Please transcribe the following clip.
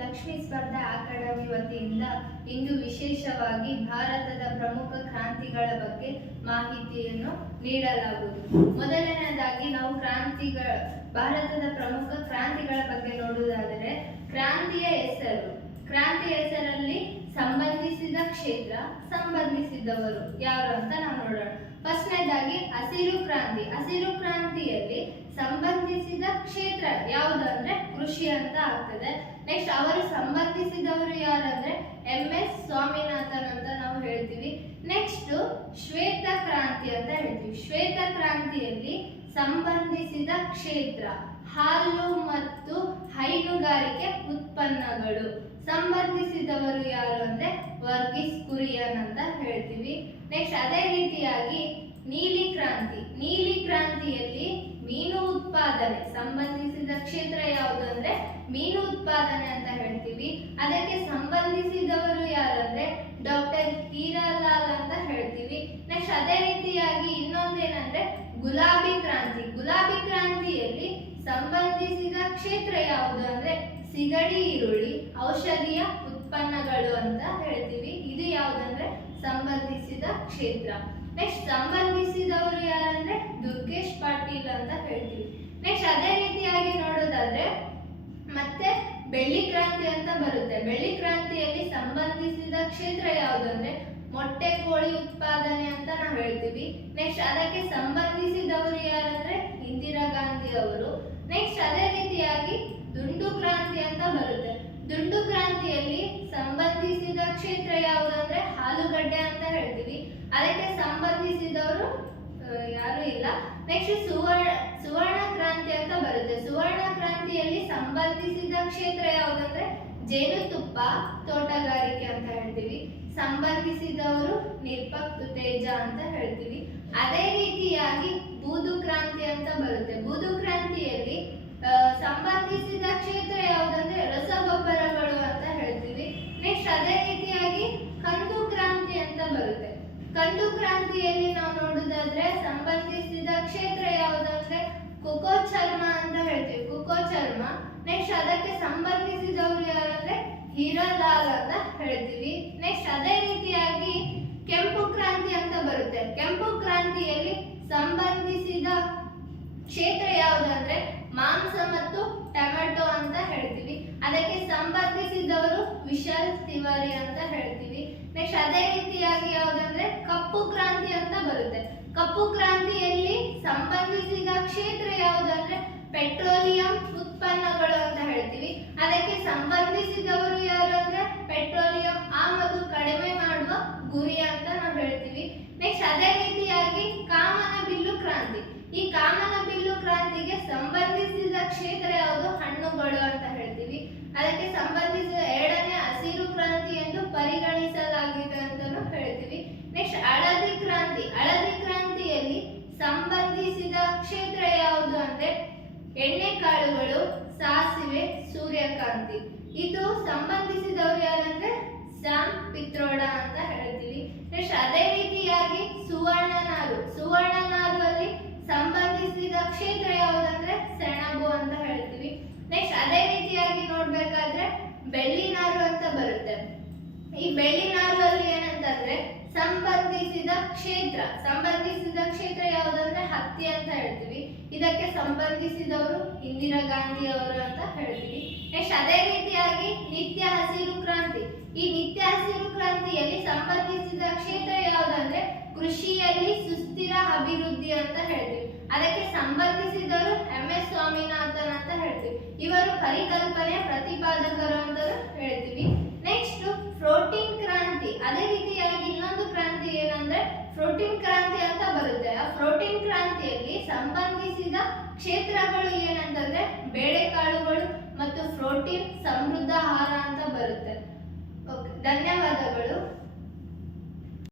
ಲಕ್ಷ್ಮೀ ಸ್ಪರ್ಧಾ ಅಕಾಡೆಮಿ ವತಿಯಿಂದ ಇಂದು ವಿಶೇಷವಾಗಿ ಭಾರತದ ಪ್ರಮುಖ ಕ್ರಾಂತಿಗಳ ಬಗ್ಗೆ ಮಾಹಿತಿಯನ್ನು ನೀಡಲಾಗುವುದು. ಮೊದಲನೆಯದಾಗಿ ನಾವು ಭಾರತದ ಪ್ರಮುಖ ಕ್ರಾಂತಿಗಳ ಬಗ್ಗೆ ನೋಡುವುದಾದರೆ ಕ್ರಾಂತಿಯ ಹೆಸರಲ್ಲಿ ಸಂಬಂಧಿಸಿದ ಕ್ಷೇತ್ರ, ಸಂಬಂಧಿಸಿದವರು ಯಾರು ಅಂತ ನಾವು ನೋಡೋಣ. ಫಸ್ಟ್ನೇದಾಗಿ ಹಸಿರು ಕ್ರಾಂತಿಯಲ್ಲಿ ಸಂಬಂಧಿಸಿದ ಕ್ಷೇತ್ರ ಯಾವುದು ಅಂದ್ರೆ ಕೃಷಿ ಅಂತ ಆಗ್ತದೆ. ನೆಕ್ಸ್ಟ್ ಅವರು ಸಂಬಂಧಿಸಿದವರು ಯಾರಂದ್ರೆ MS ಸ್ವಾಮಿನಾಥನ್ ಅಂತ ನಾವು ಹೇಳ್ತೀವಿ. ನೆಕ್ಸ್ಟ್ ಶ್ವೇತ ಕ್ರಾಂತಿ ಅಂತ ಹೇಳ್ತೀವಿ. ಶ್ವೇತ ಕ್ರಾಂತಿಯಲ್ಲಿ ಸಂಬಂಧಿಸಿದ ಕ್ಷೇತ್ರ ಹಾಲು ಮತ್ತು ಹೈನುಗಾರಿಕೆ ಉತ್ಪನ್ನಗಳು. ಸಂಬಂಧಿಸಿದವರು ಯಾರು ಅಂದ್ರೆ ವರ್ಗೀಸ್ ಕುರಿಯನ್ ಅಂತ ಹೇಳ್ತೀವಿ. ನೆಕ್ಸ್ಟ್ ಅದೇ ರೀತಿಯಾಗಿ ನೀಲಿ ಕ್ರಾಂತಿಯಲ್ಲಿ ಮೀನು ಉತ್ಪಾದನೆ ಸಂಬಂಧಿಸಿದ ಕ್ಷೇತ್ರ ಯಾವುದು ಅಂದ್ರೆ ಮೀನು ಉತ್ಪಾದನೆ ಅಂತ ಹೇಳ್ತೀವಿ. ಅದಕ್ಕೆ ಸಂಬಂಧಿಸಿದವರು ಯಾರಂದ್ರೆ ಡಾಕ್ಟರ್ ಹೀರಾಲಾಲ್ ಅಂತ ಹೇಳ್ತೀವಿ. ನೆಕ್ಸ್ಟ್ ಅದೇ ರೀತಿಯಾಗಿ ಇನ್ನೊಂದೇನಂದ್ರೆ ಗುಲಾಬಿ ಕ್ರಾಂತಿಯಲ್ಲಿ ಸಂಬಂಧಿಸಿದ ಕ್ಷೇತ್ರ ಯಾವುದು ಅಂದ್ರೆ ಸಿಗಡಿ ಈರುಳ್ಳಿ ಔಷಧೀಯ ಉತ್ಪನ್ನಗಳು ಅಂತ ಹೇಳ್ತೀವಿ. ಇದು ಯಾವುದಂದ್ರೆ ಸಂಬಂಧಿಸಿದ ಕ್ಷೇತ್ರ. ನೆಕ್ಸ್ಟ್ ಸಂಬಂಧಿಸಿದವರು ಯಾರಂದ್ರೆ ದುರ್ಗೇಶ್ ಪಾಟೀಲ್ ಅಂತ ಹೇಳ್ತೀವಿ. ನೆಕ್ಸ್ಟ್ ಅದೇ ರೀತಿಯಾಗಿ ನೋಡೋದಾದ್ರೆ ಮತ್ತೆ ಬೆಳ್ಳಿ ಕ್ರಾಂತಿ ಅಂತ ಬರುತ್ತೆ. ಬೆಳ್ಳಿ ಕ್ರಾಂತಿಯಲ್ಲಿ ಸಂಬಂಧಿಸಿದ ಕ್ಷೇತ್ರ ಯಾವುದಂದ್ರೆ ಮೊಟ್ಟೆ ಕೋಳಿ ಉತ್ಪಾದನೆ ಅಂತ ನಾವು ಹೇಳ್ತೀವಿ. ನೆಕ್ಸ್ಟ್ ಅದಕ್ಕೆ ಸಂಬಂಧಿಸಿದವರು ಯಾರಂದ್ರೆ ಇಂದಿರಾ ಗಾಂಧಿ ಅವರು. ನೆಕ್ಸ್ಟ್ ಅದೇ ರೀತಿಯಾಗಿ ದುಂಡು ಕ್ರಾಂತಿ ಅಂತ ಬರುತ್ತೆ. ದುಂಡು ಕ್ರಾಂತಿಯಲ್ಲಿ ಸಂಬಂಧಿಸಿದ ಕ್ಷೇತ್ರ ಯಾವುದಂದ್ರೆ ಆಲೂಗಡ್ಡೆ ಅಂತ ಹೇಳ್ತೀವಿ. ಅದಕ್ಕೆ ಸಂಬಂಧಿಸಿದವರು ಯಾರು ಇಲ್ಲ. ನೆಕ್ಸ್ಟ್ ಸುವರ್ಣ ಕ್ರಾಂತಿ ಅಂತ ಬರುತ್ತೆ. ಸುವರ್ಣ ಕ್ರಾಂತಿಯಲ್ಲಿ ಸಂಬಂಧಿಸಿದ ಕ್ಷೇತ್ರ ಯಾವುದಂದ್ರೆ ಜೇನುತುಪ್ಪ ತೋಟಗಾರಿಕೆ ಅಂತ ಹೇಳ್ತೀವಿ. ಸಂಬಂಧಿಸಿದವರು ನಿರ್ಪಕ್ ತೇಜ ಅಂತ ಹೇಳ್ತೀವಿ. ಅದೇ ರೀತಿಯಾಗಿ ಬೂದು ಕ್ರಾಂತಿ ಅಂತ ಬರುತ್ತೆ. ಬೂದು ಕ್ರಾಂತಿಯಲ್ಲಿ ಸಂಬಂಧಿಸಿದ ಕ್ಷೇತ್ರ ಯಾವುದಂದ್ರೆ ರಸಗೊಬ್ಬರಗಳು ಅಂತ ಹೇಳ್ತೀವಿ. ನೆಕ್ಸ್ಟ್ ಅದೇ ರೀತಿಯಾಗಿ ಕಂದು ಕ್ರಾಂತಿ ಅಂತ ಬರುತ್ತೆ. ಕಂದು ಕ್ರಾಂತಿಯಲ್ಲಿ ನಾವು ನೋಡುವುದಾದ್ರೆ ಸಂಬಂಧಿಸಿದ ಕ್ಷೇತ್ರ ಯಾವುದಂದ್ರೆ ಕೊಕೋ ಚರ್ಮ ಅಂತ ಹೇಳ್ತೀವಿ. ಕೊಕೋ ಚರ್ಮ. ನೆಕ್ಸ್ಟ್ ಅದಕ್ಕೆ ಸಂಬಂಧಿಸಿದವರು ಯಾರಂದ್ರೆ ಹೀರಾಲಾಲ್ ಅಂತ ಹೇಳ್ತೀವಿ. ನೆಕ್ಸ್ಟ್ ಅದೇ ರೀತಿಯಾಗಿ ಕೆಂಪು ಕ್ರಾಂತಿ ಅಂತ ಬರುತ್ತೆ. ಕೆಂಪು ಕ್ರಾಂತಿಯಲ್ಲಿ ಸಂಬಂಧಿಸಿದ ಕ್ಷೇತ್ರ ಯಾವುದಂದ್ರೆ ಮಾಂಸ ಮತ್ತು ಟೊಮೆಟೊ ಅಂತ ಹೇಳ್ತೀವಿ. ಅದಕ್ಕೆ ಸಂಬಂಧಿಸಿದವರು ವಿಶಾಲ್ ತಿವಾರಿ ಅಂತ ಹೇಳ್ತೀವಿ. ನೆಕ್ಸ್ಟ್ ಅದೇ ರೀತಿಯಾಗಿ ಯಾವುದಂದ್ರೆ ಕಪ್ಪು ಕ್ರಾಂತಿ ಅಂತ ಬರುತ್ತೆ. ಕಪ್ಪು ಕ್ರಾಂತಿಯಲ್ಲಿ ಸಂಬಂಧಿಸಿದ ಕ್ಷೇತ್ರ ಯಾವುದಂದ್ರೆ ಪೆಟ್ರೋಲಿಯಂ ಉತ್ಪನ್ನಗಳು ಅಂತ ಹೇಳ್ತೀವಿ. ಅದಕ್ಕೆ ಸಂಬಂಧಿಸಿದವರು ಯಾರು ಅಂದ್ರೆ ಪೆಟ್ರೋಲಿಯಂ ಆಮದು ಕಡಿಮೆ ಮಾಡುವ ಗುರಿ ಅಂತ ನಾವು ಹೇಳ್ತೀವಿ. ನೆಕ್ಸ್ಟ್ ಅದೇ ರೀತಿಯಾಗಿ ಕಾಮನಬಿಲ್ಲು ಕ್ರಾಂತಿ. ಈ ಕಾಮನಬಿಲ್ಲು ಕ್ರಾಂತಿಗೆ ಸಂಬಂಧಿಸಿದ ಕ್ಷೇತ್ರ ಯಾವುದು ಹಣ್ಣುಗಳು ಅಂತ ಹೇಳ್ತೀವಿ. ಅದಕ್ಕೆ ಸಂಬಂಧಿಸಿದ ಎರಡನೇ ಹಸಿರು ಕ್ರಾಂತಿ ಎಂದು ಪರಿಗಣಿಸಲಾಗಿದೆ ಅಂತಾನು ಹೇಳ್ತೀವಿ. ನೆಕ್ಸ್ಟ್ ಹಳದಿ ಕ್ರಾಂತಿಯಲ್ಲಿ ಸಂಬಂಧಿಸಿದ ಕ್ಷೇತ್ರ ಯಾವುದು ಅಂದ್ರೆ ಎಣ್ಣೆಕಾಳುಗಳು, ಸಾಸಿವೆ, ಸೂರ್ಯಕಾಂತಿ. ಇದು ಸಂಬಂಧಿಸಿದವರು ಯಾರಂದ್ರೆ ಸ್ಯಾಮ್ ಪಿತ್ರೋಡಾ ಅಂತ ಹೇಳ್ತೀವಿ. ನೆಕ್ಸ್ಟ್ ಅದೇ ರೀತಿಯಾಗಿ ಸುವರ್ಣ ನಾರು ಅಲ್ಲಿ ಸಂಬಂಧಿಸಿದ ಕ್ಷೇತ್ರ ಯಾವುದಂದ್ರೆ ಸೆಣಬು ಅಂತ ಹೇಳ್ತೀವಿ. ನೆಕ್ಸ್ಟ್ ಅದೇ ರೀತಿಯಾಗಿ ನೋಡ್ಬೇಕಾದ್ರೆ ಬೆಳ್ಳಿ ನಾರು ಅಂತ ಬರುತ್ತೆ. ಈ ಬೆಳ್ಳಿ ನಾರು ಅಲ್ಲಿ ಏನಂತಂದ್ರೆ ಸಂಬಂಧಿಸಿದ ಕ್ಷೇತ್ರ ಯಾವುದಂದ್ರೆ ಹತ್ತಿ ಅಂತ ಹೇಳ್ತೀವಿ. ಇದಕ್ಕೆ ಸಂಬಂಧಿಸಿದವರು ಇಂದಿರಾ ಗಾಂಧಿ ಅವರು ಅಂತ ಹೇಳ್ತೀವಿ. ನೆಕ್ಸ್ಟ್ ಅದೇ ರೀತಿಯಾಗಿ ನಿತ್ಯ ಹಸಿರು ಕ್ರಾಂತಿ. ಈ ನಿತ್ಯ ಹಸಿರು ಕ್ರಾಂತಿಯಲ್ಲಿ ಸಂಬಂಧಿಸಿದ ಕ್ಷೇತ್ರ ಯಾವುದಂದ್ರೆ ಕೃಷಿಯಲ್ಲಿ ಸುಸ್ಥಿರ ಅಭಿವೃದ್ಧಿ ಅಂತ ಹೇಳ್ತೀವಿ. ಅದಕ್ಕೆ ಸಂಬಂಧಿಸಿದವರು MS ಸ್ವಾಮಿನಾಥನ್ ಅಂತ ಹೇಳ್ತೀವಿ. ಇವರು ಪರಿಕಲ್ಪನೆ ಪ್ರತಿಪಾದಕರು ಅಂತ ಹೇಳ್ತೀವಿ. ನೆಕ್ಸ್ಟ್ ಪ್ರೋಟೀನ್ ಕ್ರಾಂತಿ. ಅದೇ ರೀತಿಯಾಗಿ ಇನ್ನೊಂದು ಕ್ರಾಂತಿ ಏನಂದ್ರೆ ಪ್ರೋಟೀನ್ ಕ್ರಾಂತಿ ಅಂತ ಬರುತ್ತೆ. ಆ ಪ್ರೋಟೀನ್ ಕ್ರಾಂತಿಯಲ್ಲಿ ಸಂಬಂಧಿಸಿದ ಕ್ಷೇತ್ರಗಳು ಏನಂತಂದ್ರೆ ಬೇಳೆಕಾಳುಗಳು ಮತ್ತು ಪ್ರೋಟೀನ್ ಸಮೃದ್ಧ ಆಹಾರ ಅಂತ ಬರುತ್ತೆ. ಓಕೆ, ಧನ್ಯವಾದಗಳು.